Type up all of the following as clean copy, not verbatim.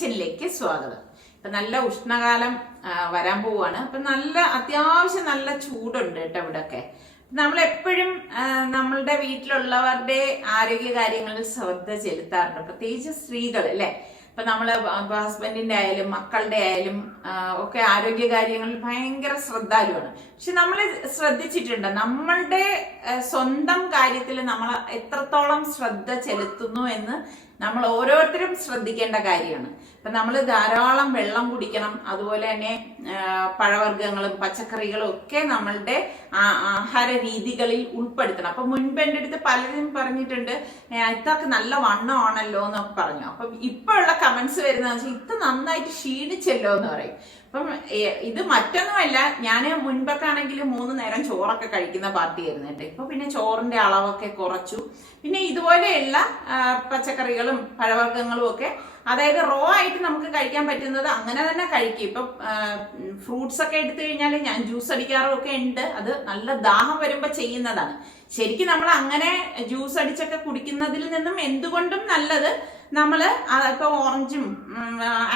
കിച്ചണിലേക്ക് സ്വാഗതം. ഇപ്പൊ നല്ല ഉഷ്ണകാലം വരാൻ പോവാണ്. അപ്പൊ അത്യാവശ്യം നല്ല ചൂടുണ്ട് കേട്ടോ ഇവിടൊക്കെ. നമ്മളെപ്പോഴും നമ്മളുടെ വീട്ടിലുള്ളവരുടെ ആരോഗ്യ കാര്യങ്ങളിൽ ശ്രദ്ധ ചെലുത്താറുണ്ട്, പ്രത്യേകിച്ച് സ്ത്രീകൾ അല്ലെ. ഇപ്പൊ നമ്മള് ഹസ്ബൻഡിന്റെ ആയാലും മക്കളുടെ ആയാലും ഒക്കെ ആരോഗ്യ കാര്യങ്ങളിൽ ഭയങ്കര ശ്രദ്ധാലുവാണ്. പക്ഷെ നമ്മൾ ശ്രദ്ധിച്ചിട്ടുണ്ട് നമ്മളുടെ സ്വന്തം കാര്യത്തിൽ നമ്മൾ എത്രത്തോളം ശ്രദ്ധ ചെലുത്തുന്നു എന്ന് നമ്മൾ ഓരോരുത്തരും ശ്രദ്ധിക്കേണ്ട കാര്യമാണ്. ഇപ്പൊ നമ്മൾ ധാരാളം വെള്ളം കുടിക്കണം, അതുപോലെ തന്നെ പഴവർഗ്ഗങ്ങളും പച്ചക്കറികളും ഒക്കെ നമ്മളുടെ ആഹാര രീതികളിൽ ഉൾപ്പെടുത്തണം. അപ്പൊ മുൻപ് എൻ്റെ അടുത്ത് പലരും പറഞ്ഞിട്ടുണ്ട്, ഇതൊക്കെ നല്ല വണ്ണമാണല്ലോ എന്നൊക്കെ പറഞ്ഞു. അപ്പൊ ഇപ്പൊ ഉള്ള കമന്റ്സ് വരുന്നതെന്ന് വെച്ചാൽ ഇത് നന്നായിട്ട് ക്ഷീണിച്ചല്ലോ എന്ന് പറയും. അപ്പം ഇത് മറ്റൊന്നുമല്ല, ഞാൻ മുൻപൊക്കെ ആണെങ്കിൽ 3 നേരം ചോറൊക്കെ കഴിക്കുന്ന പാർട്ടിയായിരുന്നു കേട്ടോ. ഇപ്പൊ പിന്നെ ചോറിന്റെ അളവൊക്കെ കുറച്ചു. പിന്നെ ഇതുപോലെയുള്ള പച്ചക്കറികളും പഴവർഗ്ഗങ്ങളും ഒക്കെ, അതായത് റോ ആയിട്ട് നമുക്ക് കഴിക്കാൻ പറ്റുന്നത് അങ്ങനെ തന്നെ കഴിക്കും. ഇപ്പൊ ഫ്രൂട്ട്സ് ഒക്കെ എടുത്തു കഴിഞ്ഞാൽ ഞാൻ ജ്യൂസ് അടിക്കാറും ഒക്കെ ഉണ്ട്. അത് നല്ല ദാഹം വരുമ്പോ ചെയ്യുന്നതാണ്. ശരിക്കും നമ്മൾ അങ്ങനെ ജ്യൂസ് അടിച്ചൊക്കെ കുടിക്കുന്നതിൽ നിന്നും എന്തുകൊണ്ടും നല്ലത് നമ്മള് ഇപ്പൊ ഓറഞ്ചും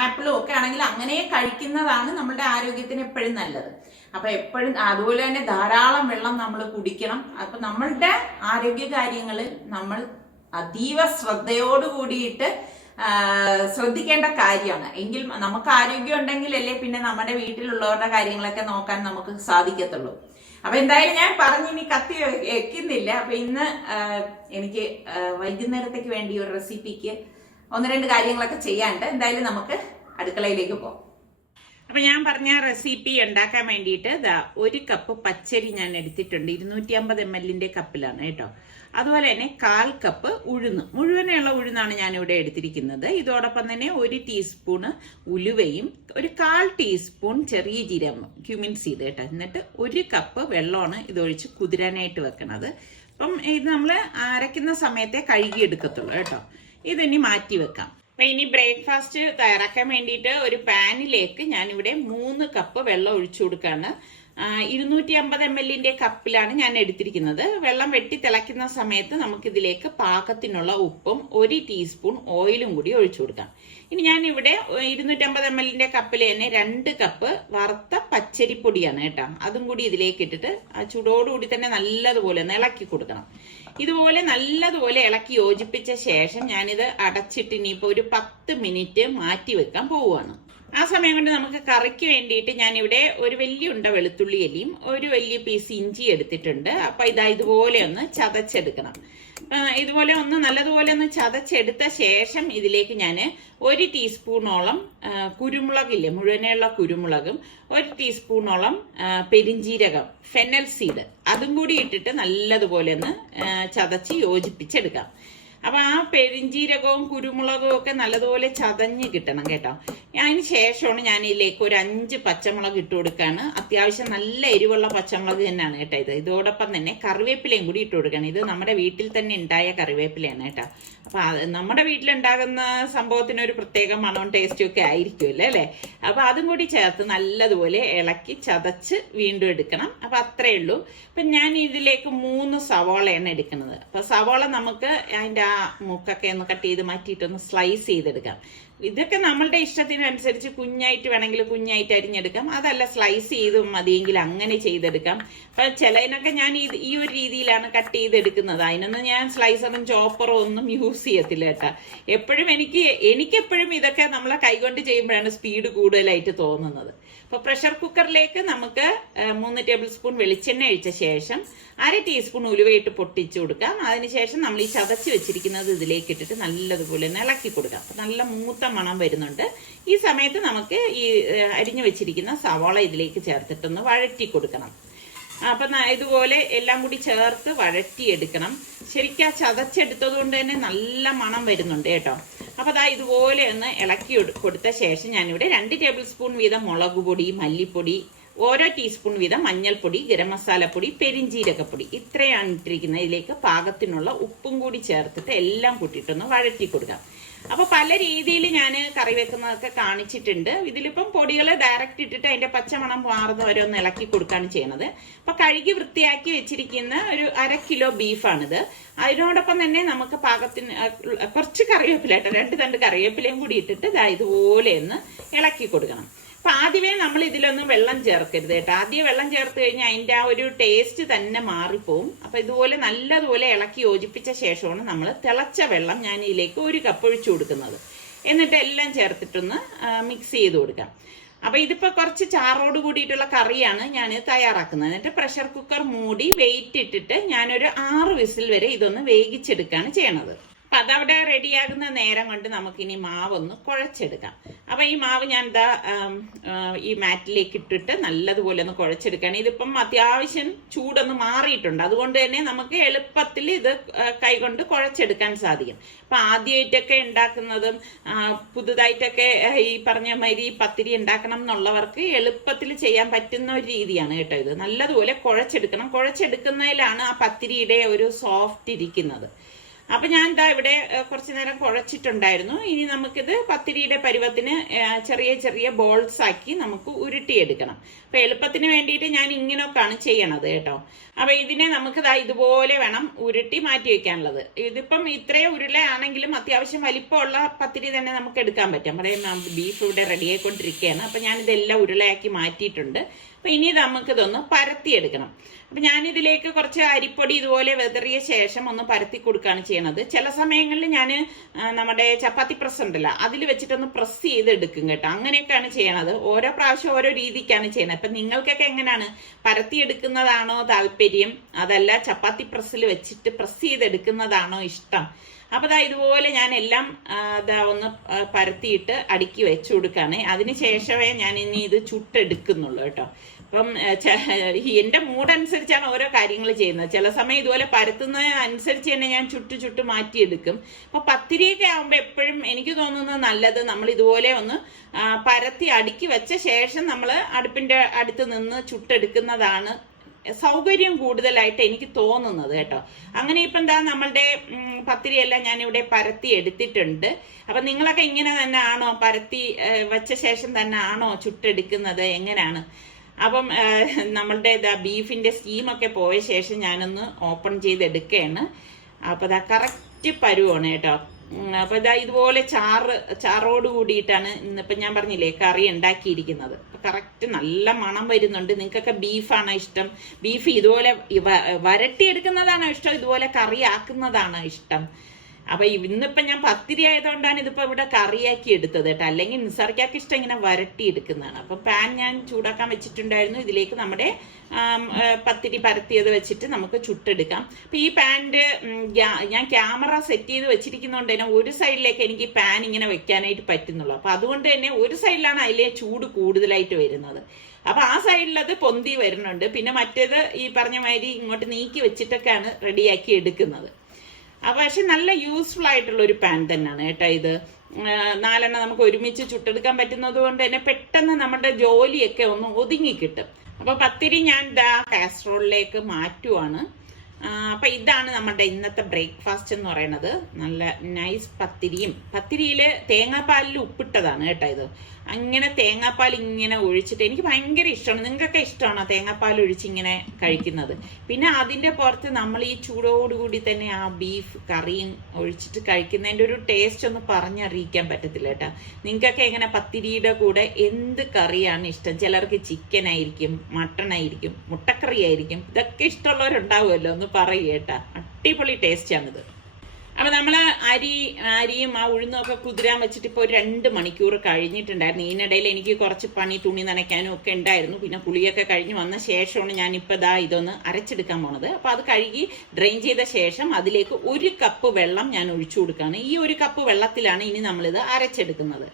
ആപ്പിളും ഒക്കെ ആണെങ്കിൽ അങ്ങനെ കഴിക്കുന്നതാണ് നമ്മുടെ ആരോഗ്യത്തിന് എപ്പോഴും നല്ലത്. അപ്പൊ എപ്പോഴും അതുപോലെ തന്നെ ധാരാളം വെള്ളം നമ്മൾ കുടിക്കണം. അപ്പൊ നമ്മളുടെ ആരോഗ്യ കാര്യങ്ങളിൽ നമ്മൾ അതീവ ശ്രദ്ധയോട് കൂടിയിട്ട് ശ്രദ്ധിക്കേണ്ട കാര്യമാണ്. എങ്കിൽ നമുക്ക് ആരോഗ്യം ഉണ്ടെങ്കിലല്ലേ പിന്നെ നമ്മുടെ വീട്ടിലുള്ളവരുടെ കാര്യങ്ങളൊക്കെ നോക്കാൻ നമുക്ക് സാധിക്കത്തുള്ളൂ. അപ്പൊ എന്തായാലും ഞാൻ ഇനി കത്തി വെക്കുന്നില്ല. അപ്പൊ ഇന്ന് എനിക്ക് വൈകുന്നേരത്തേക്ക് വേണ്ടി ഒരു റെസിപ്പിക്ക് 1-2 കാര്യങ്ങളൊക്കെ ചെയ്യാണ്ട്. എന്തായാലും നമുക്ക് അടുക്കളയിലേക്ക് പോകാം. അപ്പൊ ഞാൻ പറഞ്ഞ റെസിപ്പി ഉണ്ടാക്കാൻ വേണ്ടിയിട്ട് 1 കപ്പ് പച്ചരി ഞാൻ എടുത്തിട്ടുണ്ട്. 250 ml കപ്പിലാണ് കേട്ടോ. അതുപോലെ തന്നെ 1/4 കപ്പ് ഉഴുന്ന്, മുഴുവനുള്ള ഉഴുന്നാണ് ഞാൻ ഇവിടെ എടുത്തിരിക്കുന്നത്. ഇതോടൊപ്പം തന്നെ 1 ടീസ്പൂണ് ഉലുവയും 1/4 ടീസ്പൂൺ ചെറിയ ജീരകം, ക്യൂമിൻ സീഡ് കേട്ടോ. എന്നിട്ട് 1 കപ്പ് വെള്ളമാണ് ഇതൊഴിച്ച് കുതിരാനായിട്ട് വെക്കണത്. അപ്പം ഇത് നമ്മൾ അരയ്ക്കുന്ന സമയത്തെ കഴുകിയെടുക്കത്തുള്ളൂ കേട്ടോ. ഇതിനി മാറ്റി വെക്കാം. അപ്പൊ ഇനി ബ്രേക്ക്ഫാസ്റ്റ് തയ്യാറാക്കാൻ വേണ്ടിയിട്ട് ഒരു പാനിലേക്ക് ഞാനിവിടെ 3 കപ്പ് വെള്ളം ഒഴിച്ചു കൊടുക്കാണ്. 250 ml കപ്പിലാണ് ഞാൻ എടുത്തിരിക്കുന്നത്. വെള്ളം വെട്ടി തിളയ്ക്കുന്ന സമയത്ത് നമുക്കിതിലേക്ക് പാകത്തിനുള്ള ഉപ്പും 1 ടീസ്പൂൺ ഓയിലും കൂടി ഒഴിച്ചു കൊടുക്കാം. ഇനി ഞാൻ ഇവിടെ 250 ml കപ്പിൽ തന്നെ 2 കപ്പ് വറുത്ത പച്ചരിപ്പൊടിയാണ് കേട്ടോ. അതും കൂടി ഇതിലേക്ക് ഇട്ടിട്ട് ആ ചൂടോടുകൂടി തന്നെ നല്ലതുപോലെ ഒന്ന് ഇളക്കി കൊടുക്കണം. ഇതുപോലെ നല്ലതുപോലെ ഇളക്കി യോജിപ്പിച്ച ശേഷം ഞാനിത് അടച്ചിട്ട് ഇനിയിപ്പോൾ ഒരു 10 മിനിറ്റ് മാറ്റി വെക്കാൻ പോവുകയാണ്. ആ സമയം കൊണ്ട് നമുക്ക് കറിക്ക് വേണ്ടിയിട്ട് ഞാനിവിടെ ഒരു വലിയ ഉണ്ട വെളുത്തുള്ളി അല്ലിയും 1 വലിയ പീസ് ഇഞ്ചി എടുത്തിട്ടുണ്ട്. അപ്പൊ ഇതുപോലെ ഒന്ന് ചതച്ചെടുക്കണം. ഇതുപോലെ നല്ലതുപോലെ ഒന്ന് ചതച്ചെടുത്ത ശേഷം ഇതിലേക്ക് ഞാൻ 1 ടീസ്പൂണോളം കുരുമുളകില്ലേ, മുഴുവനുള്ള കുരുമുളകും 1 ടീസ്പൂണോളം പെരിഞ്ജീരകം, ഫെനൽ സീഡ്, അതും കൂടി ഇട്ടിട്ട് നല്ലതുപോലെ ഒന്ന് ചതച്ച് യോജിപ്പിച്ചെടുക്കാം. അപ്പൊ ആ പെരിഞ്ജീരകവും കുരുമുളകും ഒക്കെ നല്ലതുപോലെ ചതഞ്ഞ് കിട്ടണം കേട്ടോ. അതിന് ശേഷമാണ് ഞാൻ ഇതിലേക്ക് ഒരു 5 പച്ചമുളക് ഇട്ട് കൊടുക്കാണ്. അത്യാവശ്യം നല്ല എരിവുള്ള പച്ചമുളക് തന്നെയാണ് കേട്ടോ ഇത്. ഇതോടൊപ്പം തന്നെ കറിവേപ്പിലയും കൂടി ഇട്ട് കൊടുക്കണം. ഇത് നമ്മുടെ വീട്ടിൽ തന്നെ ഉണ്ടായ കറിവേപ്പിലയാണ് കേട്ടോ. അപ്പൊ നമ്മുടെ വീട്ടിലുണ്ടാകുന്ന സംഭവത്തിന് ഒരു പ്രത്യേക മണവും ടേസ്റ്റും ഒക്കെ ആയിരിക്കുമല്ലോ അല്ലെ. അപ്പൊ അതും കൂടി ചേർത്ത് നല്ലതുപോലെ ഇളക്കി ചതച്ച് വീണ്ടും എടുക്കണം. അപ്പൊ അത്രയേ ഉള്ളൂ. അപ്പൊ ഞാൻ ഇതിലേക്ക് 3 സവോളയാണ് എടുക്കുന്നത്. അപ്പൊ സവോള നമുക്ക് അതിന്റെ ആ മുക്കൊക്കെ ഒന്ന് കട്ട് ചെയ്ത് മാറ്റിയിട്ടൊന്ന് സ്ലൈസ് ചെയ്തെടുക്കാം. ഇതൊക്കെ നമ്മളുടെ ഇഷ്ടത്തിനനുസരിച്ച് കുഞ്ഞായിട്ട് വേണമെങ്കിൽ കുഞ്ഞായിട്ട് അരിഞ്ഞെടുക്കാം, അതല്ല സ്ലൈസ് ചെയ്ത് മതിയെങ്കിൽ അങ്ങനെ ചെയ്തെടുക്കാം. അപ്പൊ ചിലതിനൊക്കെ ഞാൻ ഈ ഒരു രീതിയിലാണ് കട്ട് ചെയ്തെടുക്കുന്നത്. അതിനൊന്നും ഞാൻ സ്ലൈസറും ചോപ്പറും ഒന്നും യൂസ് ചെയ്യത്തില്ല കേട്ടോ. എനിക്കെപ്പോഴും ഇതൊക്കെ നമ്മളെ കൈകൊണ്ട് ചെയ്യുമ്പോഴാണ് സ്പീഡ് കൂടുതലായിട്ട് തോന്നുന്നത്. അപ്പൊ പ്രഷർ കുക്കറിലേക്ക് നമുക്ക് 3 ടേബിൾ സ്പൂൺ വെളിച്ചെണ്ണ ഒഴിച്ച ശേഷം 1/2 ടീസ്പൂൺ ഉലുവയിട്ട് പൊട്ടിച്ചു കൊടുക്കാം. അതിനുശേഷം നമ്മൾ ഈ ചതച്ച് വെച്ചിരിക്കുന്നത് ഇതിലേക്ക് ഇട്ടിട്ട് നല്ലതുപോലെ ഇളക്കി കൊടുക്കാം. അപ്പൊ നല്ല മൂത്ത മണം വരുന്നുണ്ട്. ഈ സമയത്ത് നമുക്ക് ഈ അരിഞ്ഞു വെച്ചിരിക്കുന്ന സവാള ഇതിലേക്ക് ചേർത്തിട്ടൊന്ന് വഴറ്റി കൊടുക്കണം. അപ്പൊ ഇതുപോലെ എല്ലാം കൂടി ചേർത്ത് വഴറ്റിയെടുക്കണം. ശരിക്കും ആ ചതച്ചെടുത്തത് കൊണ്ട് തന്നെ നല്ല മണം വരുന്നുണ്ട് കേട്ടോ. അപ്പൊ ഇതുപോലെ ഒന്ന് ഇളക്കി കൊടുത്ത ശേഷം ഞാനിവിടെ 2 ടേബിൾ സ്പൂൺ വീതം മുളക് പൊടി, മല്ലിപ്പൊടി, ഓരോ ടീസ്പൂൺ വീതം മഞ്ഞൾപ്പൊടി, ഗരം മസാലപ്പൊടി, പെരിഞ്ജീരകപ്പൊടി, ഇത്രയാണ് ഇട്ടിരിക്കുന്നത്. ഇതിലേക്ക് പാകത്തിനുള്ള ഉപ്പും കൂടി ചേർത്തിട്ട് എല്ലാം കൂട്ടിയിട്ടൊന്ന് വഴറ്റി കൊടുക്കാം. അപ്പോൾ പല രീതിയിൽ ഞാൻ കറി വെക്കുന്നതൊക്കെ കാണിച്ചിട്ടുണ്ട്. ഇതിലിപ്പം പൊടികൾ ഡയറക്റ്റ് ഇട്ടിട്ട് അതിന്റെ പച്ചമണം മാറുന്നവരെ ഒന്ന് ഇളക്കി കൊടുക്കുകയാണ് ചെയ്യണത്. അപ്പൊ കഴുകി വൃത്തിയാക്കി വെച്ചിരിക്കുന്ന ഒരു 1/2 കിലോ ബീഫാണിത്. അതിനോടൊപ്പം തന്നെ നമുക്ക് പാകത്തിന് കുറച്ച് കറിവേപ്പില കേട്ടോ, 2 തണ്ട് കറിവേപ്പിലയും കൂടി ഇട്ടിട്ട് ഇതുപോലെ ഒന്ന് ഇളക്കി കൊടുക്കണം. അപ്പൊ ആദ്യമേ നമ്മൾ ഇതിലൊന്നും വെള്ളം ചേർക്കരുത് കേട്ടോ. ആദ്യം വെള്ളം ചേർത്ത് കഴിഞ്ഞാൽ അതിന്റെ ആ ഒരു ടേസ്റ്റ് തന്നെ മാറിപ്പോവും. അപ്പൊ ഇതുപോലെ നല്ലതുപോലെ ഇളക്കി യോജിപ്പിച്ച ശേഷമാണ് നമ്മൾ തിളച്ച വെള്ളം ഞാൻ ഇതിലേക്ക് 1 കപ്പ് ഒഴിച്ചു കൊടുക്കുന്നത്. എന്നിട്ട് എല്ലാം ചേർത്തിട്ടൊന്ന് മിക്സ് ചെയ്ത് കൊടുക്കാം. അപ്പൊ ഇതിപ്പോ കുറച്ച് ചാറോട് കൂടിയിട്ടുള്ള കറിയാണ് ഞാൻ തയ്യാറാക്കുന്നത്. എന്നിട്ട് പ്രഷർ കുക്കർ മൂടി വെയിറ്റ് ഇട്ടിട്ട് ഞാനൊരു 6 വിസിൽ വരെ ഇതൊന്ന് വേവിച്ചെടുക്കുകയാണ് ചെയ്യണത്. അപ്പൊ അതവിടെ റെഡിയാകുന്ന നേരം കൊണ്ട് നമുക്കിനി മാവൊന്ന് കുഴച്ചെടുക്കാം. അപ്പൊ ഈ മാവ് ഞാൻ ഈ മാറ്റിലേക്ക് ഇട്ടിട്ട് നല്ലതുപോലെ ഒന്ന് കുഴച്ചെടുക്കുകയാണ്. ഇതിപ്പം അത്യാവശ്യം ചൂടൊന്ന് മാറിയിട്ടുണ്ട്, അതുകൊണ്ട് തന്നെ നമുക്ക് എളുപ്പത്തിൽ ഇത് കൈകൊണ്ട് കുഴച്ചെടുക്കാൻ സാധിക്കും. അപ്പൊ ആദ്യമായിട്ടൊക്കെ ഉണ്ടാക്കുന്നതും പുതുതായിട്ടൊക്കെ ഈ പറഞ്ഞ മാതിരി പത്തിരി ഉണ്ടാക്കണം എന്നുള്ളവർക്ക് എളുപ്പത്തിൽ ചെയ്യാൻ പറ്റുന്ന ഒരു രീതിയാണ് കേട്ടോ ഇത്. നല്ലതുപോലെ കുഴച്ചെടുക്കണം. കുഴച്ചെടുക്കുന്നതിലാണ് ആ പത്തിരിയുടെ ഒരു സോഫ്റ്റ് ഇരിക്കുന്നത്. അപ്പൊ ഞാൻ ഇവിടെ കുറച്ചു നേരം കുഴച്ചിട്ടുണ്ടായിരുന്നു. ഇനി നമുക്കിത് പത്തിരിയുടെ പരുവത്തിന് ചെറിയ ചെറിയ ബോൾസ് ആക്കി നമുക്ക് ഉരുട്ടിയെടുക്കണം. അപ്പൊ എളുപ്പത്തിന് വേണ്ടിയിട്ട് ഞാൻ ഇങ്ങനെയൊക്കെയാണ് ചെയ്യണത് കേട്ടോ. അപ്പൊ ഇതിനെ നമുക്ക് ഇതുപോലെ വേണം ഉരുട്ടി മാറ്റി വെക്കാനുള്ളത്. ഇതിപ്പം ഇത്രയും ഉരുളയാണെങ്കിലും അത്യാവശ്യം വലിപ്പമുള്ള പത്തിരി തന്നെ നമുക്ക് എടുക്കാൻ പറ്റും. പറയാം ബീഫ് ഇവിടെ റെഡി ആയിക്കൊണ്ടിരിക്കുകയാണ്. അപ്പൊ ഞാൻ ഇതെല്ലാം ഉരുളയാക്കി മാറ്റിയിട്ടുണ്ട്. അപ്പൊ ഇനി നമുക്കിതൊന്ന് പരത്തിയെടുക്കണം. അപ്പൊ ഞാനിതിലേക്ക് കുറച്ച് അരിപ്പൊടി ഇതുപോലെ വെതറിയ ശേഷം ഒന്ന് പരത്തി കൊടുക്കുകയാണ് ചെയ്യണത്. ചില സമയങ്ങളിൽ ഞാൻ നമ്മുടെ ചപ്പാത്തി പ്രസ് ഉണ്ടല്ലോ, അതിൽ വെച്ചിട്ടൊന്ന് പ്രസ് ചെയ്തെടുക്കും കേട്ടോ. അങ്ങനെയൊക്കെയാണ് ചെയ്യണത്. ഓരോ പ്രാവശ്യം ഓരോ രീതിക്കാണ് ചെയ്യണത്. അപ്പൊ നിങ്ങൾക്കൊക്കെ എങ്ങനെയാണ്, പരത്തിയെടുക്കുന്നതാണോ താല്പര്യം, അതല്ല ചപ്പാത്തി പ്രസ്സിൽ വെച്ചിട്ട് പ്രസ് ചെയ്തെടുക്കുന്നതാണോ ഇഷ്ടം? അപ്പൊ ഇതുപോലെ ഞാൻ എല്ലാം ഒന്ന് പരത്തിയിട്ട് അടുക്കി വെച്ചു കൊടുക്കുകയാണ്. അതിനുശേഷമേ ഞാൻ ഇനി ഇത് ചുട്ടെടുക്കുന്നുള്ളൂ കേട്ടോ. അപ്പം എന്റെ മൂഡ് അനുസരിച്ചാണ് ഓരോ കാര്യങ്ങൾ ചെയ്യുന്നത്. ചില സമയം ഇതുപോലെ പരത്തുന്നതിനനുസരിച്ച് തന്നെ ഞാൻ ചുട്ട് മാറ്റിയെടുക്കും. അപ്പൊ പത്തിരിയൊക്കെ ആകുമ്പോൾ എപ്പോഴും എനിക്ക് തോന്നുന്നത് നല്ലത് നമ്മൾ ഇതുപോലെ ഒന്ന് പരത്തി അടുക്കി വെച്ച ശേഷം നമ്മൾ അടുപ്പിന്റെ അടുത്ത് നിന്ന് ചുട്ടെടുക്കുന്നതാണ് സൗകര്യം കൂടുതലായിട്ട് എനിക്ക് തോന്നുന്നത് കേട്ടോ. അങ്ങനെ ഇപ്പൊ നമ്മളുടെ പത്തിരിയെല്ലാം ഞാനിവിടെ പരത്തി എടുത്തിട്ടുണ്ട്. അപ്പൊ നിങ്ങളൊക്കെ ഇങ്ങനെ തന്നെ ആണോ, പരത്തി വെച്ച ശേഷം തന്നെ ആണോ ചുട്ടെടുക്കുന്നത്, എങ്ങനെയാണ്? അപ്പം നമ്മളുടെ ബീഫിന്റെ സ്റ്റീമൊക്കെ പോയ ശേഷം ഞാനൊന്ന് ഓപ്പൺ ചെയ്തെടുക്കുകയാണ്. അപ്പൊ കറക്റ്റ് പരുവാണ് കേട്ടോ. അപ്പൊ ഇതുപോലെ ചാറോട് കൂടിയിട്ടാണ് ഇന്നിപ്പൊ ഞാൻ പറഞ്ഞില്ലേ കറി ഉണ്ടാക്കിയിരിക്കുന്നത്. കറക്റ്റ് നല്ല മണം വരുന്നുണ്ട്. നിങ്ങൾക്കൊക്കെ ബീഫാണോ ഇഷ്ടം, ബീഫ് ഇതുപോലെ വരട്ടിയെടുക്കുന്നതാണോ ഇഷ്ടം, ഇതുപോലെ കറി ആക്കുന്നതാണോ ഇഷ്ടം? അപ്പൊ ഇന്നിപ്പൊ ഞാൻ പത്തിരി ആയതുകൊണ്ടാണ് ഇതിപ്പോ ഇവിടെ കറിയാക്കി എടുത്തത് കേട്ടോ. അല്ലെങ്കിൽ നിസാർക്കാർക്ക് ഇഷ്ടം ഇങ്ങനെ വരട്ടി എടുക്കുന്നതാണ്. അപ്പൊ പാൻ ഞാൻ ചൂടാക്കാൻ വെച്ചിട്ടുണ്ടായിരുന്നു. ഇതിലേക്ക് നമ്മുടെ പത്തിരി പരത്തിയത് വെച്ചിട്ട് നമുക്ക് ചുട്ടെടുക്കാം. അപ്പൊ ഈ പാനിന്റെ ഞാൻ ക്യാമറ സെറ്റ് ചെയ്ത് വെച്ചിരിക്കുന്നതുകൊണ്ട് തന്നെ ഒരു സൈഡിലേക്ക് എനിക്ക് പാൻ ഇങ്ങനെ വെക്കാനായിട്ട് പറ്റുന്നുള്ളൂ. അപ്പൊ അതുകൊണ്ട് തന്നെ ഒരു സൈഡിലാണ് അതിലെ ചൂട് കൂടുതലായിട്ട് വരുന്നത്. അപ്പൊ ആ സൈഡിലത് പൊന്തി വരുന്നുണ്ട്. പിന്നെ മറ്റേത് ഈ പറഞ്ഞ മാതിരി ഇങ്ങോട്ട് നീക്കി വെച്ചിട്ടൊക്കെയാണ് റെഡിയാക്കി എടുക്കുന്നത്. അപ്പൊ പക്ഷെ നല്ല യൂസ്ഫുൾ ആയിട്ടുള്ള ഒരു പാൻ തന്നെയാണ് കേട്ടോ ഇത്. 4 നമുക്ക് ഒരുമിച്ച് ചുട്ടെടുക്കാൻ പറ്റുന്നത് കൊണ്ട് തന്നെ പെട്ടെന്ന് നമ്മുടെ ജോലിയൊക്കെ ഒന്ന് ഒതുങ്ങി കിട്ടും. അപ്പൊ പത്തിരി ഞാൻ കാസറോളിലേക്ക് മാറ്റുവാണ്. അപ്പൊ ഇതാണ് നമ്മുടെ ഇന്നത്തെ ബ്രേക്ക്ഫാസ്റ്റ് എന്ന് പറയുന്നത്. നല്ല നൈസ് പത്തിരിയും, പത്തിരിയില് തേങ്ങാപ്പാലിൽ ഉപ്പിട്ടതാണ് കേട്ടോ ഇത്. അങ്ങനെ തേങ്ങാപ്പാൽ ഇങ്ങനെ ഒഴിച്ചിട്ട് എനിക്ക് ഭയങ്കര ഇഷ്ടമാണ്. നിങ്ങൾക്കൊക്കെ ഇഷ്ടമാണോ തേങ്ങാപ്പാൽ ഒഴിച്ചിങ്ങനെ കഴിക്കുന്നത്? പിന്നെ അതിന്റെ പുറത്ത് നമ്മൾ ഈ ചൂടോടുകൂടി തന്നെ ആ ബീഫ് കറിയും ഒഴിച്ചിട്ട് കഴിക്കുന്നതിന്റെ ഒരു ടേസ്റ്റ് ഒന്ന് പറഞ്ഞറിയിക്കാൻ പറ്റത്തില്ല കേട്ടോ. നിങ്ങൾക്കൊക്കെ എങ്ങനെ പത്തിരിയുടെ കൂടെ എന്ത് കറിയാണ് ഇഷ്ടം? ചിലർക്ക് ചിക്കൻ ആയിരിക്കും, മട്ടൺ ആയിരിക്കും, മുട്ടക്കറി ആയിരിക്കും. ഇതൊക്കെ ഇഷ്ടമുള്ളവരുണ്ടാവുമല്ലോ, ഒന്ന് പറയുക കേട്ടോ. അടിപൊളി ടേസ്റ്റാണിത്. അപ്പൊ നമ്മള് അരിയും ആ ഉഴുന്നും ഒക്കെ കുതിരാൻ വെച്ചിട്ട് ഇപ്പൊ 2 മണിക്കൂർ കഴിഞ്ഞിട്ടുണ്ടായിരുന്നു. ഇതിനിടയിൽ എനിക്ക് കുറച്ച് പണി, തുണി നനയ്ക്കാനും ഒക്കെ ഉണ്ടായിരുന്നു. പിന്നെ കുളിയൊക്കെ കഴിഞ്ഞ് വന്ന ശേഷമാണ് ഞാനിപ്പോ ഇതൊന്ന് അരച്ചെടുക്കാൻ പോണത്. അപ്പൊ അത് കഴുകി ഡ്രെയിൻ ചെയ്ത ശേഷം അതിലേക്ക് 1 കപ്പ് വെള്ളം ഞാൻ ഒഴിച്ചു കൊടുക്കുകയാണ്. ഈ 1 കപ്പ് വെള്ളത്തിലാണ് ഇനി നമ്മളിത് അരച്ചെടുക്കുന്നത്.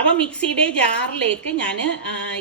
അപ്പൊ മിക്സിയുടെ ജാറിലേക്ക് ഞാൻ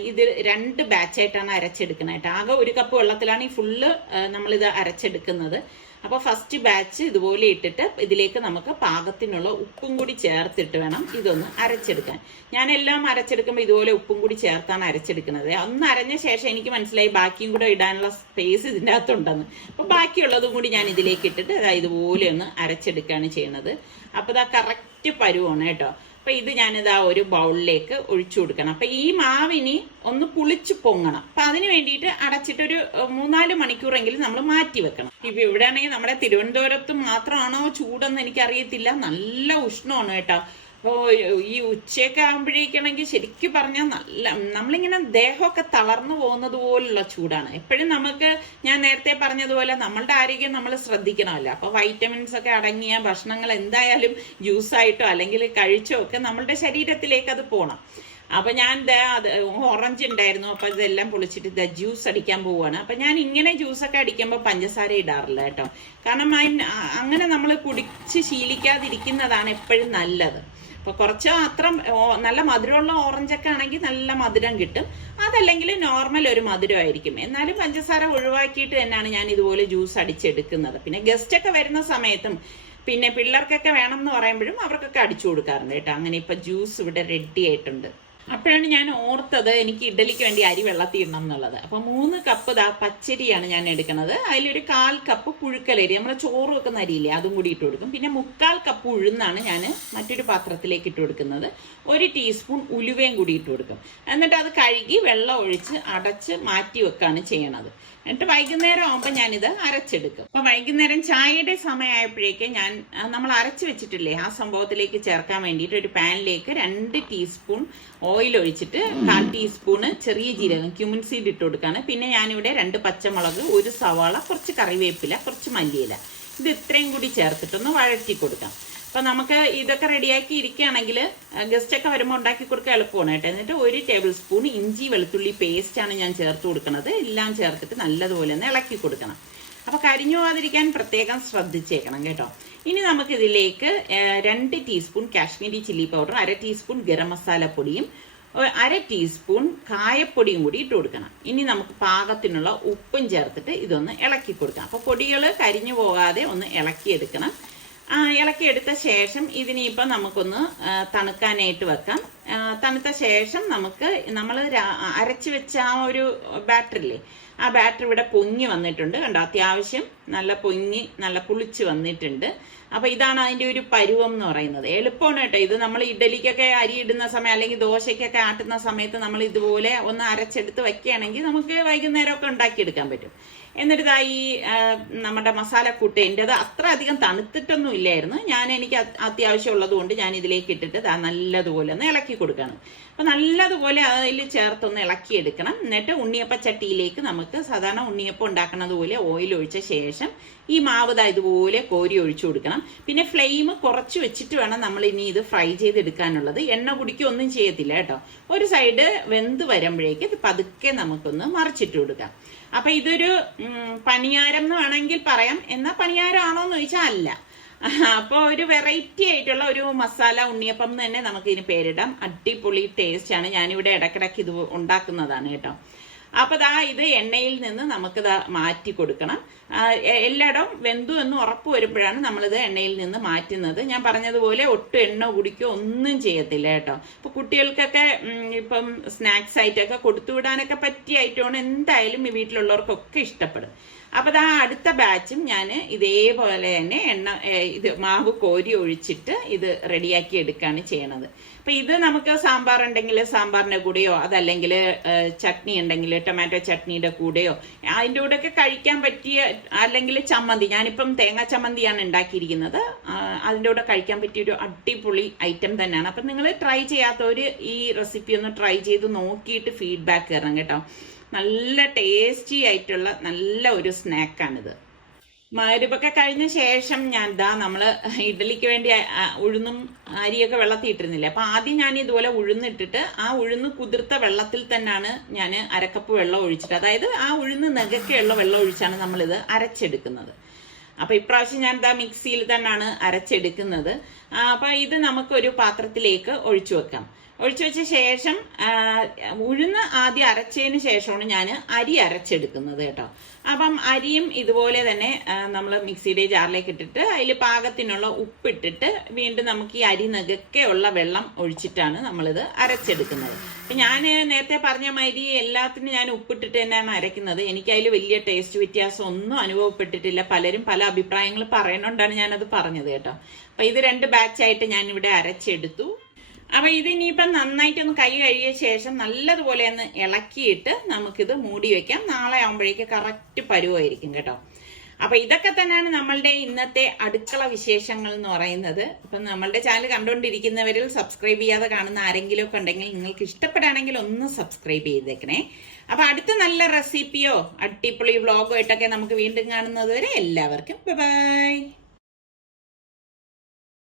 ഇത് 2 ബാച്ചായിട്ടാണ് അരച്ചെടുക്കുന്നത്. ആകെ 1 കപ്പ് വെള്ളത്തിലാണ് ഈ ഫുള്ള് നമ്മളിത് അരച്ചെടുക്കുന്നത്. അപ്പൊ ഫസ്റ്റ് ബാച്ച് ഇതുപോലെ ഇട്ടിട്ട് ഇതിലേക്ക് നമുക്ക് പാകത്തിനുള്ള ഉപ്പും കൂടി ചേർത്തിട്ട് വേണം ഇതൊന്ന് അരച്ചെടുക്കാൻ. ഞാൻ എല്ലാം അരച്ചെടുക്കുമ്പോൾ ഇതുപോലെ ഉപ്പും കൂടി ചേർത്താണ് അരച്ചെടുക്കുന്നത്. ഒന്ന് അരഞ്ഞ ശേഷം എനിക്ക് മനസ്സിലായി ബാക്കിയും കൂടെ ഇടാനുള്ള സ്പേസ് ഇതിൻ്റെ അകത്തുണ്ടെന്ന്. അപ്പൊ ബാക്കിയുള്ളതും കൂടി ഞാൻ ഇതിലേക്ക് ഇട്ടിട്ട് ഇതുപോലെ ഒന്ന് അരച്ചെടുക്കുകയാണ് ചെയ്യുന്നത്. അപ്പൊ കറക്റ്റ് കറക്റ്റ് പരുവാണ് കേട്ടോ. അപ്പൊ ഇത് ഞാനിതാ ഒരു ബൗളിലേക്ക് ഒഴിച്ചു കൊടുക്കണം. അപ്പൊ ഈ മാവിനി ഒന്ന് പുളിച്ച് പൊങ്ങണം. അപ്പൊ അതിന് വേണ്ടിയിട്ട് അടച്ചിട്ട് ഒരു 3-4 മണിക്കൂറെങ്കിലും നമ്മൾ മാറ്റി വെക്കണം. ഇപ്പൊ ഇവിടെ ആണെങ്കിൽ നമ്മുടെ തിരുവനന്തപുരത്ത് മാത്രമാണോ ചൂടെന്ന് എനിക്കറിയത്തില്ല, നല്ല ഉഷ്ണമാണ് കേട്ടോ. അപ്പോൾ ഈ ഉച്ചയൊക്കെ ആകുമ്പോഴേക്കാണെങ്കിൽ ശരിക്കും പറഞ്ഞാൽ നമ്മളിങ്ങനെ ദേഹമൊക്കെ തളർന്നു പോകുന്നത് പോലുള്ള ചൂടാണ്. എപ്പോഴും നമുക്ക് ഞാൻ നേരത്തെ പറഞ്ഞതുപോലെ നമ്മളുടെ ആരോഗ്യം നമ്മൾ ശ്രദ്ധിക്കണമല്ലോ. അപ്പോൾ വൈറ്റമിൻസ് ഒക്കെ അടങ്ങിയ ഭക്ഷണങ്ങൾ എന്തായാലും ജ്യൂസായിട്ടോ അല്ലെങ്കിൽ കഴിച്ചോ ഒക്കെ നമ്മളുടെ ശരീരത്തിലേക്ക് അത് പോകണം. അപ്പൊ ഞാൻ അത് ഓറഞ്ച് ഉണ്ടായിരുന്നു, അപ്പൊ ഇതെല്ലാം പൊളിച്ചിട്ട് ജ്യൂസ് അടിക്കാൻ പോവാണ്. അപ്പൊ ഞാൻ ഇങ്ങനെ ജ്യൂസൊക്കെ അടിക്കുമ്പോൾ പഞ്ചസാര ഇടാറില്ല കേട്ടോ. കാരണം അങ്ങനെ നമ്മൾ കുടിച്ച് ശീലിക്കാതിരിക്കുന്നതാണ് എപ്പോഴും നല്ലത്. അപ്പൊ കുറച്ച് അത്ര നല്ല മധുരമുള്ള ഓറഞ്ചൊക്കെ ആണെങ്കിൽ നല്ല മധുരം കിട്ടും. അതല്ലെങ്കിൽ നോർമൽ ഒരു മധുരമായിരിക്കും. എന്നാലും പഞ്ചസാര ഒഴിവാക്കിയിട്ട് തന്നെയാണ് ഞാൻ ഇതുപോലെ ജ്യൂസ് അടിച്ചെടുക്കുന്നത്. പിന്നെ ഗസ്റ്റ് ഒക്കെ വരുന്ന സമയത്തും പിന്നെ പിള്ളേർക്കൊക്കെ വേണം എന്ന് പറയുമ്പോഴും അവർക്കൊക്കെ അടിച്ചു കൊടുക്കാറുണ്ട് കേട്ടോ. അങ്ങനെ ഇപ്പൊ ജ്യൂസ് ഇവിടെ റെഡി ആയിട്ടുണ്ട്. അപ്പോഴാണ് ഞാൻ ഓർത്തത് എനിക്ക് ഇഡ്ഡലിക്ക് വേണ്ടി അരി വെള്ളത്തിൽ ഇടണം എന്നുള്ളത്. അപ്പൊ 3 കപ്പ് പച്ചരിയാണ് ഞാൻ എടുക്കുന്നത്. അതിലൊരു 1/4 കപ്പ് പുഴുക്കലരി, നമ്മൾ ചോറ് വെക്കുന്ന അരിയില്ലേ, അതും കൂടി ഇട്ട് കൊടുക്കും. പിന്നെ 3/4 കപ്പ് ഉഴുന്നാണ് ഞാൻ മറ്റൊരു പാത്രത്തിലേക്ക് ഇട്ട് കൊടുക്കുന്നത്. 1 ടീസ്പൂൺ ഉലുവയും കൂടി ഇട്ട് കൊടുക്കും. എന്നിട്ട് അത് കഴുകി വെള്ളം ഒഴിച്ച് അടച്ച് മാറ്റി വെക്കാണ് ചെയ്യണത്. എന്നിട്ട് വൈകുന്നേരം ആകുമ്പോൾ ഞാനിത് അരച്ചെടുക്കും. അപ്പൊ വൈകുന്നേരം ചായയുടെ സമയമായപ്പോഴേക്ക് നമ്മൾ അരച്ചു വെച്ചിട്ടില്ലേ ആ സംഭവത്തിലേക്ക് ചേർക്കാൻ വേണ്ടിയിട്ട് ഒരു പാനിലേക്ക് 2 ടീസ്പൂൺ ഓയിൽ ഒഴിച്ചിട്ട് 1/4 ടീസ്പൂണ് ചെറിയ ജീരകം ക്യുമിൻ സീഡ് ഇട്ട് കൊടുക്കാണ്. പിന്നെ ഞാനിവിടെ 2 പച്ചമുളക്, 1 സവാള, കുറച്ച് കറിവേപ്പില, കുറച്ച് മല്ലിയില, ഇത് ഇത്രയും കൂടി ചേർത്തിട്ടൊന്ന് വഴറ്റി കൊടുക്കാം. അപ്പൊ നമുക്ക് ഇതൊക്കെ റെഡിയാക്കി ഇരിക്കുകയാണെങ്കിൽ ഗസ്റ്റ് ഒക്കെ വരുമ്പോൾ ഉണ്ടാക്കി കൊടുക്കാൻ എളുപ്പമാണ് കേട്ടോ. എന്നിട്ട് 1 ടേബിൾ സ്പൂൺ ഇഞ്ചി വെളുത്തുള്ളി പേസ്റ്റാണ് ഞാൻ ചേർത്ത് കൊടുക്കുന്നത്. എല്ലാം ചേർത്തിട്ട് നല്ലതുപോലെ ഒന്ന് ഇളക്കി കൊടുക്കണം. അപ്പൊ കരിഞ്ഞു പോകാതിരിക്കാൻ പ്രത്യേകം ശ്രദ്ധിച്ചേക്കണം കേട്ടോ. ഇനി നമുക്ക് ഇതിലേക്ക് 2 teaspoon Kashmiri chilli powder, 1/2 teaspoon garam masala പൊടിയും 1/2 ടീസ്പൂൺ കായപ്പൊടിയും കൂടി ഇട്ട് കൊടുക്കണം. ഇനി നമുക്ക് പാകത്തിനുള്ള ഉപ്പും ചേർത്തിട്ട് ഇതൊന്ന് ഇളക്കി കൊടുക്കാം. അപ്പൊ പൊടികൾ കരിഞ്ഞു പോകാതെ ഒന്ന് ഇളക്കിയെടുക്കണം. ഇളക്കിയെടുത്ത ശേഷം ഇതിനിപ്പം നമുക്കൊന്ന് തണുക്കാനായിട്ട് വെക്കാം. തണുത്ത ശേഷം നമ്മൾ അരച്ചു വെച്ച ആ ഒരു ബാറ്ററില്ലേ, ആ ബാറ്റർ ഇവിടെ പൊങ്ങി വന്നിട്ടുണ്ട് കണ്ടോ. അത്യാവശ്യം നല്ല പൊങ്ങി നല്ല പുളിച്ച് വന്നിട്ടുണ്ട്. അപ്പൊ ഇതാണ് അതിന്റെ ഒരു പരുവം എന്ന് പറയുന്നത്. എളുപ്പമാണ് കേട്ടോ. ഇത് നമ്മൾ ഇഡലിക്കൊക്കെ അരി ഇടുന്ന സമയം അല്ലെങ്കിൽ ദോശയ്ക്കൊക്കെ ആട്ടുന്ന സമയത്ത് നമ്മൾ ഇതുപോലെ ഒന്ന് അരച്ചെടുത്ത് വെക്കുകയാണെങ്കിൽ നമുക്ക് വൈകുന്നേരമൊക്കെ ഉണ്ടാക്കിയെടുക്കാൻ പറ്റും. എന്നിട്ട് ഈ നമ്മുടെ മസാലക്കൂട്ട് എൻ്റെത് അത്ര അധികം തണുത്തിട്ടൊന്നും ഇല്ലായിരുന്നു. എനിക്ക് അത്യാവശ്യം ഉള്ളത് കൊണ്ട് ഞാൻ ഇതിലേക്ക് ഇട്ടിട്ട് നല്ലതുപോലെ ഒന്ന് ഇളക്കി കൊടുക്കണം. അപ്പൊ നല്ലതുപോലെ അതിൽ ചേർത്തൊന്ന് ഇളക്കിയെടുക്കണം. എന്നിട്ട് ഉണ്ണിയപ്പ ചട്ടിയിലേക്ക് നമുക്ക് സാധാരണ ഉണ്ണിയപ്പം ഉണ്ടാക്കുന്നത് പോലെ ഓയിൽ ഒഴിച്ച ശേഷം ഈ മാവ് ഇതുപോലെ കോരി ഒഴിച്ചു കൊടുക്കണം. പിന്നെ ഫ്ലെയിം കുറച്ച് വെച്ചിട്ട് വേണം നമ്മൾ ഇനി ഇത് ഫ്രൈ ചെയ്തെടുക്കാനുള്ളത്. എണ്ണ കുടിക്കൊന്നും ചെയ്യത്തില്ല കേട്ടോ. ഒരു സൈഡ് വെന്ത് വരുമ്പോഴേക്ക് ഇത് പതുക്കെ നമുക്കൊന്ന് മറിച്ചിട്ട് കൊടുക്കാം. അപ്പൊ ഇതൊരു പണിയാരം എന്ന് വേണമെങ്കിൽ പറയാം. എന്നാ പണിയാരം ആണോ എന്ന് ചോദിച്ചാൽ അല്ല. അപ്പൊ ഒരു വെറൈറ്റി ആയിട്ടുള്ള ഒരു മസാല ഉണ്ണിയപ്പം എന്ന് തന്നെ നമുക്ക് ഇതിന് പേരിടാം. അടിപൊളി ടേസ്റ്റ് ആണ്. ഞാനിവിടെ ഇടയ്ക്കിടയ്ക്ക് ഇത് ഉണ്ടാക്കുന്നതാണ് കേട്ടോ. അപ്പൊ ഇത് എണ്ണയിൽ നിന്ന് നമുക്ക് മാറ്റി കൊടുക്കണം. എല്ലായിടവും വെന്തു എന്ന് ഉറപ്പ് വരുമ്പോഴാണ് നമ്മളിത് എണ്ണയിൽ നിന്ന് മാറ്റുന്നത്. ഞാൻ പറഞ്ഞതുപോലെ ഒട്ടും എണ്ണ കുടിക്കോ ഒന്നും ചെയ്യത്തില്ല കേട്ടോ. ഇപ്പൊ കുട്ടികൾക്കൊക്കെ ഇപ്പം സ്നാക്സ് ആയിട്ടൊക്കെ കൊടുത്തുവിടാനൊക്കെ പറ്റിയ ഐറ്റമാണ്. എന്തായാലും ഈ വീട്ടിലുള്ളവർക്കൊക്കെ ഇഷ്ടപ്പെടും. അപ്പൊ അടുത്ത ബാച്ചും ഞാൻ ഇതേപോലെ തന്നെ മാവ് കോരി ഒഴിച്ചിട്ട് ഇത് റെഡിയാക്കി എടുക്കുകയാണ് ചെയ്യണത്. അപ്പൊ ഇത് നമുക്ക് സാമ്പാർ ഉണ്ടെങ്കിൽ സാമ്പാറിന്റെ കൂടെയോ അതല്ലെങ്കിൽ ചട്നി ഉണ്ടെങ്കിൽ ടൊമാറ്റോ ചട്നിയുടെ കൂടെയോ അതിൻ്റെ കൂടെയൊക്കെ കഴിക്കാൻ പറ്റിയ, അല്ലെങ്കിൽ ചമ്മന്തി, ഞാനിപ്പം തേങ്ങാ ചമ്മന്തിയാണ് ഉണ്ടാക്കിയിരിക്കുന്നത്. അതിൻ്റെ കൂടെ കഴിക്കാൻ പറ്റിയൊരു അടിപൊളി ഐറ്റം തന്നെയാണ്. അപ്പം നിങ്ങൾ ട്രൈ ചെയ്യാത്തവര് ഈ റെസിപ്പി ഒന്ന് ട്രൈ ചെയ്ത് നോക്കിയിട്ട് ഫീഡ്ബാക്ക് തരണം കേട്ടോ. നല്ല ടേസ്റ്റി ആയിട്ടുള്ള നല്ല ഒരു സ്നാക്കാണിത്. മഗ്‌രിബൊക്കെ കഴിഞ്ഞ ശേഷം ഞാൻ നമ്മൾ ഇഡ്ഡലിക്ക് വേണ്ടി ഉഴുന്നും അരിയൊക്കെ വെള്ളത്തിൽ ഇട്ടിരുന്നില്ല. അപ്പൊ ആദ്യം ഞാൻ ഇതുപോലെ ഉഴുന്നിട്ടിട്ട് ആ ഉഴുന്ന് കുതിർത്ത വെള്ളത്തിൽ തന്നെയാണ് ഞാൻ 1/2 കപ്പ് വെള്ളം ഒഴിച്ചിട്ട്, അതായത് ആ ഉഴുന്ന് നെകക്കെയുള്ള വെള്ളം ഒഴിച്ചാണ് നമ്മളിത് അരച്ചെടുക്കുന്നത്. അപ്പൊ ഇപ്രാവശ്യം ഞാൻ മിക്സിയിൽ തന്നെയാണ് അരച്ചെടുക്കുന്നത്. അപ്പൊ ഇത് നമുക്കൊരു പാത്രത്തിലേക്ക് ഒഴിച്ചു വെക്കാം. ഒഴിച്ചു വെച്ച ശേഷം ഉഴുന്ന് ആദ്യം അരച്ചതിന് ശേഷമാണ് ഞാൻ അരി അരച്ചെടുക്കുന്നത് കേട്ടോ. അപ്പം അരിയും ഇതുപോലെ തന്നെ നമ്മൾ മിക്സിയുടെ ജാറിലേക്ക് ഇട്ടിട്ട് അതിൽ പാകത്തിനുള്ള ഉപ്പിട്ടിട്ട് വീണ്ടും നമുക്ക് ഈ അരി നകക്കെയുള്ള വെള്ളം ഒഴിച്ചിട്ടാണ് നമ്മളിത് അരച്ചെടുക്കുന്നത്. ഞാൻ നേരത്തെ പറഞ്ഞ മാതിരി എല്ലാത്തിനും ഞാൻ ഉപ്പിട്ടിട്ട് തന്നെയാണ് അരയ്ക്കുന്നത്. എനിക്ക് അതിൽ വലിയ ടേസ്റ്റ് വ്യത്യാസം ഒന്നും അനുഭവപ്പെട്ടിട്ടില്ല. പലരും പല അഭിപ്രായങ്ങൾ പറയുന്നുകൊണ്ടാണ് ഞാനത് പറഞ്ഞത് കേട്ടോ. അപ്പൊ ഇത് 2 ബാച്ചായിട്ട് ഞാൻ ഇവിടെ അരച്ചെടുത്തു. അപ്പൊ ഇത് ഇനിയിപ്പം നന്നായിട്ടൊന്ന് കൈ കഴുകിയ ശേഷം നല്ലതുപോലെ ഒന്ന് ഇളക്കിയിട്ട് നമുക്കിത് മൂടി വെക്കാം. നാളെ ആകുമ്പോഴേക്ക് കറക്റ്റ് പരുവായിരിക്കും കേട്ടോ. അപ്പൊ ഇതൊക്കെ തന്നെയാണ് നമ്മളുടെ ഇന്നത്തെ അടുക്കള വിശേഷങ്ങൾ എന്ന് പറയുന്നത്. അപ്പം നമ്മളുടെ ചാനൽ കണ്ടുകൊണ്ടിരിക്കുന്നവരിൽ സബ്സ്ക്രൈബ് ചെയ്യാതെ കാണുന്ന ആരെങ്കിലും ഒക്കെ ഉണ്ടെങ്കിൽ നിങ്ങൾക്ക് ഇഷ്ടപ്പെടുകയാണെങ്കിൽ ഒന്ന് സബ്സ്ക്രൈബ് ചെയ്തേക്കണേ. അപ്പൊ അടുത്ത നല്ല റെസിപ്പിയോ അടിപൊളി വ്ളോഗോ ആയിട്ടൊക്കെ നമുക്ക് വീണ്ടും കാണുന്നത് വരെ എല്ലാവർക്കും ബൈ.